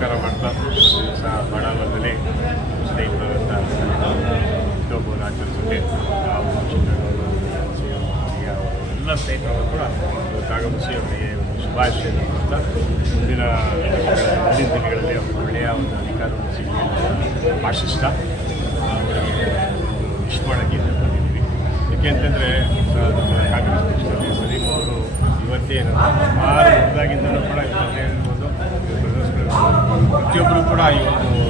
ನಮಸ್ಕಾರ ಮಾಡ್ತಾ ಸಹ ಬಡಾವಣೆಯಲ್ಲಿ ಸ್ನೇಹಿತರಂತ ಹುಟ್ಟುಹಬ್ಬವನ್ನು ಆಚರಿಸೋಕ್ಕೆ ನಾವು ಚಿಕ್ಕಣ್ಣವರು ಎಲ್ಲ ಸ್ನೇಹಿತರು ಕೂಡ ಆಗಮಿಸಿ ಅವರಿಗೆ ಒಂದು ಶುಭಾಶಯವನ್ನು ಮಾಡ್ತಾ ಮುಂದಿನ ದಿನಗಳಲ್ಲಿ ಅವರು ಒಳ್ಳೆಯ ಒಂದು ಅಧಿಕಾರವನ್ನು ಸಿಗಲಿ ಅಂತ ಆಶಿಸ್ತಾ ಅವರಿಗೆ ವಿಶ್ ಮಾಡೋಕ್ಕೆ ಬಂದಿದ್ದೀವಿ. ಏಕೆಂತಂದರೆ ಕಾಂಗ್ರೆಸ್ ಪಕ್ಷದಲ್ಲಿ ಸಲೀಂ ಅವರು ಇವತ್ತೇ ಸುಮಾರು ಹುಡುಗಾಗಿಂದಲೂ ಕೂಡ ಇವತ್ತೇ ಇರ್ಬೋದು ಪ್ರತಿಯೊಬ್ಬರು ಕೂಡ ಈ ಒಂದು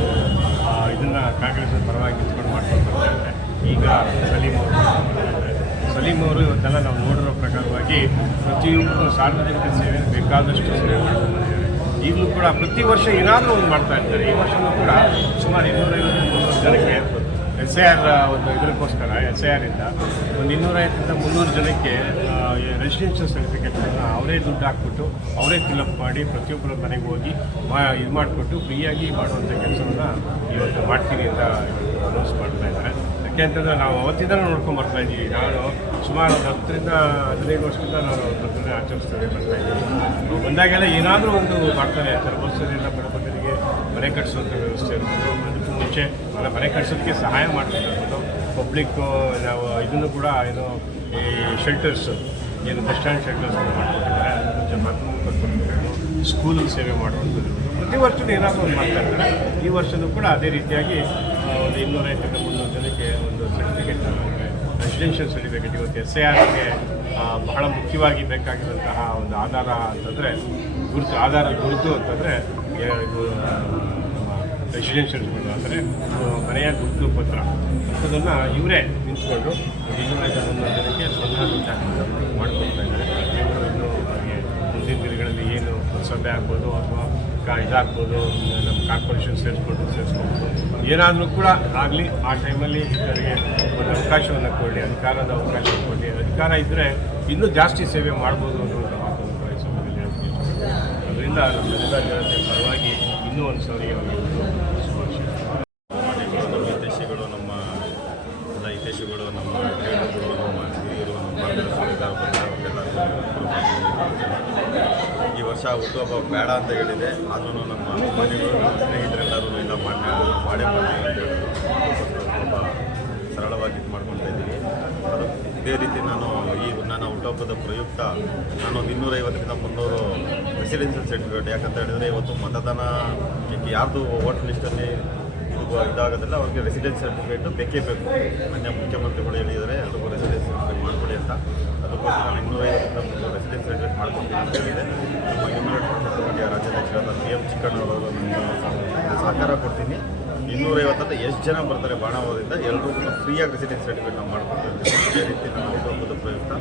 ಇದನ್ನು ಕಾಂಗ್ರೆಸ್ ಪರವಾಗಿ ನಿಂತ್ಕೊಂಡು ಮಾಡ್ಕೊಂಡು ಬರ್ತಾ ಇದ್ದಾರೆ. ಈಗ ಸಲೀಂ ಅವರು ಇವತ್ತೆಲ್ಲ ನಾವು ನೋಡಿರೋ ಪ್ರಕಾರವಾಗಿ ಪ್ರತಿಯೊಬ್ಬರು ಸಾರ್ವಜನಿಕ ಸೇವೆ ಬೇಕಾದಷ್ಟು ಸೇವೆ ಮಾಡ್ಕೊಂಡು ಬಂದಿದ್ದಾರೆ. ಈಗಲೂ ಕೂಡ ಪ್ರತಿ ವರ್ಷ ಏನಾದರೂ ಒಂದು ಮಾಡ್ತಾ ಇರ್ತಾರೆ. ಈ ವರ್ಷವೂ ಕೂಡ ಸುಮಾರು 250-300 ಜನಕ್ಕೆ SIR ಒಂದು ಇದಕ್ಕೋಸ್ಕರ SIR ಇಂದ ಒಂದು 250-300 ಜನಕ್ಕೆ ರೆಸಿಡೆನ್ಷಿಯಲ್ ಸರ್ಟಿಫಿಕೇಟ್ಗಳನ್ನ ಅವರೇ ದುಡ್ಡು ಹಾಕ್ಬಿಟ್ಟು ಅವರೇ ಫಿಲಪ್ ಮಾಡಿ ಪ್ರತಿಯೊಬ್ಬರ ಮನೆಗೆ ಹೋಗಿ ಇದು ಮಾಡಿಕೊಟ್ಟು ಫ್ರೀಯಾಗಿ ಮಾಡುವಂಥ ಕೆಲಸವನ್ನು ಇವತ್ತು ಮಾಡ್ತೀನಿ ಅಂತ ಇವತ್ತು ಅನೌನ್ಸ್ ಮಾಡ್ತಾ ಇದ್ದಾರೆ. ಯಾಕೆಂತಂದರೆ ನಾವು ಅವತ್ತಿಂದಲೂ ನೋಡ್ಕೊಂಡು ಬರ್ತಾ ಇದ್ದೀವಿ. ನಾನು ಸುಮಾರು 10-15 ವರ್ಷದಿಂದ ನಾನು ಅದನ್ನೇ ಆಚರಿಸ್ತೇವೆ ಬರ್ತಾ ಇದ್ದೀವಿ. ಬಂದಾಗೆಲ್ಲ ಏನಾದರೂ ಒಂದು ಮಾಡ್ತಾನೆ ಇರ್ತಾರೆ. ವರ್ಷದಿಂದ ಬಡಬಗ್ಗರಿಗೆ ಮನೆ ಕಟ್ಟಿಸುವಂಥ ವ್ಯವಸ್ಥೆ ಇರ್ಬೋದು, ಅದಕ್ಕೂ ಮುಂಚೆ ಮನೆ ಕಟ್ಟಿಸೋದಕ್ಕೆ ಸಹಾಯ ಮಾಡ್ತಿರ್ಬೋದು. ಪಬ್ಲಿಕ್ಕು ನಾವು ಇದನ್ನು ಕೂಡ ಏನು ಈ ಶೆಲ್ಟರ್ಸ್ ಏನು ಬಸ್ ಸ್ಟ್ಯಾಂಡ್ ಶೆಲ್ಟರ್ಸ್ ಮಾಡ್ಕೊಟ್ಟಿದ್ದಾರೆ. ಅದರ ಮುಂಚೆ ಮಾತೃ ಸ್ಕೂಲ್ ಸೇವೆ ಮಾಡುವಂಥದ್ದು ಪ್ರತಿ ವರ್ಷವೂ ಏನಾದರೂ ಒಂದು ಮಾಡ್ತಾ ಇರ್ತಾರೆ. ಈ ವರ್ಷವೂ ಕೂಡ ಅದೇ ರೀತಿಯಾಗಿ ಒಂದು 250-300 ಜನಕ್ಕೆ ಒಂದು ಸರ್ಟಿಫಿಕೇಟ್ ಅಂದರೆ ರೆಸಿಡೆನ್ಷಿಯಲ್ ಸರ್ಟಿಫಿಕೇಟ್ ಇವತ್ತು SIRಗೆ ಬಹಳ ಮುಖ್ಯವಾಗಿ ಬೇಕಾಗಿರುವಂತಹ ಒಂದು ಆಧಾರ ಅಂತಂದರೆ ಗುರುತು ಅಂತಂದರೆ ಇದು ರೆಸಿಡೆನ್ಷಿಯಲ್ ಅಂದರೆ ಮನೆಯ ಗುರುತು ಪತ್ರ ಅಂಥದ್ದನ್ನು ಇವರೇ ನಿಂತ್ಕೊಂಡು 250-300 ಜನಕ್ಕೆ ಸ್ವತಃ ಮಾಡಿಕೊಡ್ತಾ ಇದ್ದಾರೆ. ಪ್ರತಿಯೊಬ್ಬರು ಇನ್ನೂ ಅವರಿಗೆ ಮುಂದಿನ ದಿನಗಳಲ್ಲಿ ಏನು ಸಭೆ ಆಗ್ಬೋದು ಅಥವಾ ಇದಾಗ್ಬೋದು, ನಮ್ಮ ಕಾರ್ಪೊರೇಷನ್ ಸೇರಿಸ್ಕೊಂಡು ಏನಾದರೂ ಕೂಡ ಆಗಲಿ ಆ ಟೈಮಲ್ಲಿ ಇವರಿಗೆ ಒಂದು ಅವಕಾಶವನ್ನು ಕೊಡಲಿ, ಅಧಿಕಾರದ ಅವಕಾಶ ಕೊಡಲಿ. ಅಧಿಕಾರ ಇದ್ದರೆ ಇನ್ನೂ ಜಾಸ್ತಿ ಸೇವೆ ಮಾಡ್ಬೋದು ಅನ್ನುವಂಥ ಮಾತನ್ನು ಕೂಡ ಈ ಸಮಯದಲ್ಲಿ ಹೇಳ್ತೀನಿ. ಅದರಿಂದ ನಮ್ಮೆಲ್ಲ ಜನತೆ ಪರವಾಗಿ ಇನ್ನೂ ಒಂದು ಸಾರಿ ನಮ್ಮ ಹಿತೈಷಿಗಳು, ನಮ್ಮ ಎಲ್ಲ ಹಿತೈಷಿಗಳು, ನಮ್ಮ ಕ್ರೀಡಾಪಟುಗಳು, ನಮ್ಮ ಹಿರಿಯರು, ನಮ್ಮ ಈ ವರ್ಷ ಹುಟ್ಟುಹಬ್ಬ ಬೇಡ ಅಂತ ಹೇಳಿದೆ. ಆದ್ರೂ ನಮ್ಮ ಅಭಿಮಾನಿಗಳು, ನಮ್ಮ ಸ್ನೇಹಿತರೆಲ್ಲರೂ ಇಲ್ಲ ಮಾಡೇ ಮಾಡ್ತೀವಿ ಅಂತ ಹೇಳಿದ್ರು. ತುಂಬ ಸರಳವಾಗಿ ಇದು ಮಾಡ್ಕೊಳ್ತಾ ಇದ್ದೀವಿ. ಅದು ಇದೇ ರೀತಿ ನನ್ನ ಹುಟ್ಟುಹಬ್ಬದ ಪ್ರಯುಕ್ತ ನಾನು 250-300 ರೆಸಿಡೆನ್ಷಿಯಲ್ ಸರ್ಟಿಫಿಕೇಟ್, ಯಾಕಂತ ಹೇಳಿದರೆ ಇವತ್ತು ಮತದಾನ ಯಾರ್ದು ವೋಟ್ ಲಿಸ್ಟಲ್ಲಿ ಇದಾಗೋದಿಲ್ಲ, ಅವ್ರಿಗೆ ರೆಸಿಡೆನ್ಸ್ ಸರ್ಟಿಫಿಕೇಟ್ ಬೇಕೇ ಬೇಕು. ಮಾನ್ಯ ಮುಖ್ಯಮಂತ್ರಿಗಳು ಹೇಳಿದರೆ ಅದಕ್ಕೂ ರೆಸಿಡೆನ್ಸ್ ಸರ್ಟಿಫಿಕೇಟ್ ಮಾಡಿಕೊಡಿ ಅಂತ. ಅದಕ್ಕೋಸ್ಕರ ನಾನು 250-300 ರೆಸಿಡೆನ್ಸ್ ಸರ್ಟಿಫಿಕೇಟ್ ಮಾಡ್ಕೊಡ್ತೀನಿ ಅಂತ ಹೇಳಿದೆ. ನಮ್ಮ ಹ್ಯೂಮನ್ ರೈಟ್ಸ್ ಕಮಿಟಿಯ ರಾಜ್ಯಾಧ್ಯಕ್ಷರಾದ PM ಚಿಕ್ಕಣ್ಣವರು ಸಹಕಾರ ಕೊಡ್ತೀನಿ. 250 ಎಷ್ಟು ಜನ ಬರ್ತಾರೆ ಬಾಣಾವರದಿಂದ ಎಲ್ಲರೂ ಫ್ರೀಯಾಗಿ ರೆಸಿಡೆನ್ಸ್ ಸರ್ಟಿಫಿಕೇಟ್ ನಾವು ಮಾಡ್ಕೊಡ್ತೀವಿ. ಇದೇ ರೀತಿ ನಾನು ಹುಟ್ಟುಹಬ್ಬದ ಪ್ರಯುಕ್ತ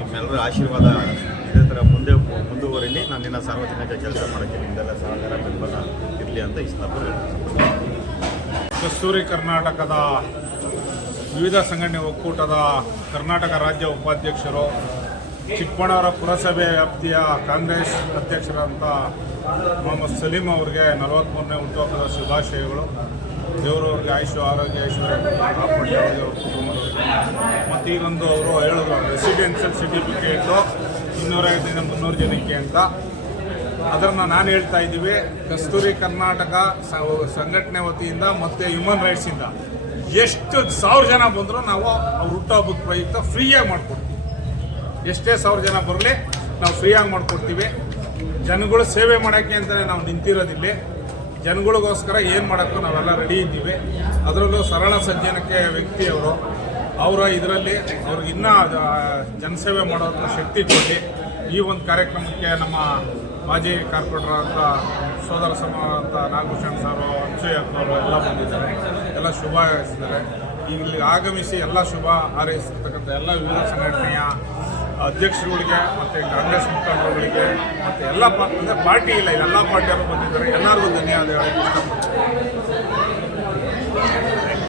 ನಿಮ್ಮೆಲ್ಲರ ಆಶೀರ್ವಾದ ಇದೇ ಥರ ಮುಂದುವರಿಲಿ. ನಾನಿನ್ನ ಸಾರ್ವಜನಿಕ ಕೆಲಸ ಮಾಡೋಕ್ಕೆ ನಿಮ್ದೆಲ್ಲ ಸಹಕಾರ ಬೆಂಬಲ ಇರಲಿ ಅಂತ ಇಷ್ಟಪಡ್ತೀನಿ. ಕಸ್ತೂರಿ ಕರ್ನಾಟಕದ ವಿವಿಧ ಸಂಘಟನೆ ಒಕ್ಕೂಟದ ಕರ್ನಾಟಕ ರಾಜ್ಯ ಉಪಾಧ್ಯಕ್ಷರು, ಚಿಕ್ಕಬಳ್ಳಾಪುರ ಪುರಸಭೆ ವ್ಯಾಪ್ತಿಯ ಕಾಂಗ್ರೆಸ್ ಅಧ್ಯಕ್ಷರಾದಂಥ ಮೊಹಮ್ಮದ್ ಸಲೀಂ ಅವರಿಗೆ 43ನೇ ಹುಟ್ಟುಹಬ್ಬದ ಶುಭಾಶಯಗಳು. ದೇವರವ್ರಿಗೆ ಆಯುಷು ಆರೋಗ್ಯ ಐಶ್ವರ್ಯ ಕಾಪಾಡಿ ಅವರಿಗೆ ಅವ್ರ ಕುಟುಂಬದವ್ರಿಗೆ. ಮತ್ತು ಈಗೊಂದು ಅವರು ಹೇಳಿದ್ರು ರೆಸಿಡೆನ್ಷಿಯಲ್ ಸರ್ಟಿಫಿಕೇಟು 250-300 ಜನಕ್ಕೆ ಅಂತ. ಅದನ್ನು ನಾನು ಹೇಳ್ತಾ ಇದ್ದೀವಿ, ಕಸ್ತೂರಿ ಕರ್ನಾಟಕ ಸಂಘಟನೆ ವತಿಯಿಂದ ಮತ್ತು ಹ್ಯೂಮನ್ ರೈಟ್ಸಿಂದ ಎಷ್ಟು 1000 ಜನ ಬಂದರೂ ನಾವು ಅವ್ರ ಹುಟ್ಟುಹಬ್ಬದ ಪ್ರಯುಕ್ತ ಫ್ರೀಯಾಗಿ ಮಾಡಿಕೊಡ್ತೀವಿ. ಎಷ್ಟೇ 1000 ಜನ ಬರಲಿ ನಾವು ಫ್ರೀಯಾಗಿ ಮಾಡಿಕೊಡ್ತೀವಿ. ಜನಗಳು ಸೇವೆ ಮಾಡೋಕ್ಕೆ ಅಂತಲೇ ನಾವು ನಿಂತಿರೋದಿಲ್ಲ. ಜನಗಳಿಗೋಸ್ಕರ ಏನು ಮಾಡೋಕ್ಕೂ ನಾವೆಲ್ಲ ರೆಡಿ ಇದ್ದೀವಿ. ಅದರಲ್ಲೂ ಸರಳ ಸಜ್ಜನಕ್ಕೆ ವ್ಯಕ್ತಿಯವರು ಅವರ ಇದರಲ್ಲಿ ಅವ್ರಿಗೆ ಇನ್ನೂ ಜನಸೇವೆ ಮಾಡೋದ್ರ ಶಕ್ತಿ ಕೊಟ್ಟು ಈ ಒಂದು ಕಾರ್ಯಕ್ರಮಕ್ಕೆ ನಮ್ಮ ಮಾಜಿ ಕಾರ್ಪೊರೇಟರ್ ಸೋದರ ಸಮ ಅಂತ ನಾಗಭೂಷಣ್ ಸಾರು, ಅಕ್ಷಯವರು ಎಲ್ಲ ಬಂದಿದ್ದಾರೆ, ಎಲ್ಲ ಶುಭ ಹಾರೈಸಿದ್ದಾರೆ. ಈಗ ಇಲ್ಲಿ ಆಗಮಿಸಿ ಎಲ್ಲ ಶುಭ ಹಾರೈಸಿರ್ತಕ್ಕಂಥ ಎಲ್ಲ ವಿವಿಧ ಸಂಘಟನೆಯ ಅಧ್ಯಕ್ಷರುಗಳಿಗೆ ಮತ್ತು ಕಾಂಗ್ರೆಸ್ ಮುಖಂಡರುಗಳಿಗೆ ಮತ್ತು ಎಲ್ಲ ಪಾರ್ಟಿ ಇಲ್ಲ, ಎಲ್ಲ ಪಾರ್ಟಿಯವರು ಬಂದಿದ್ದಾರೆ. ಎಲ್ಲರಿಗೂ ಧನ್ಯವಾದಗಳು.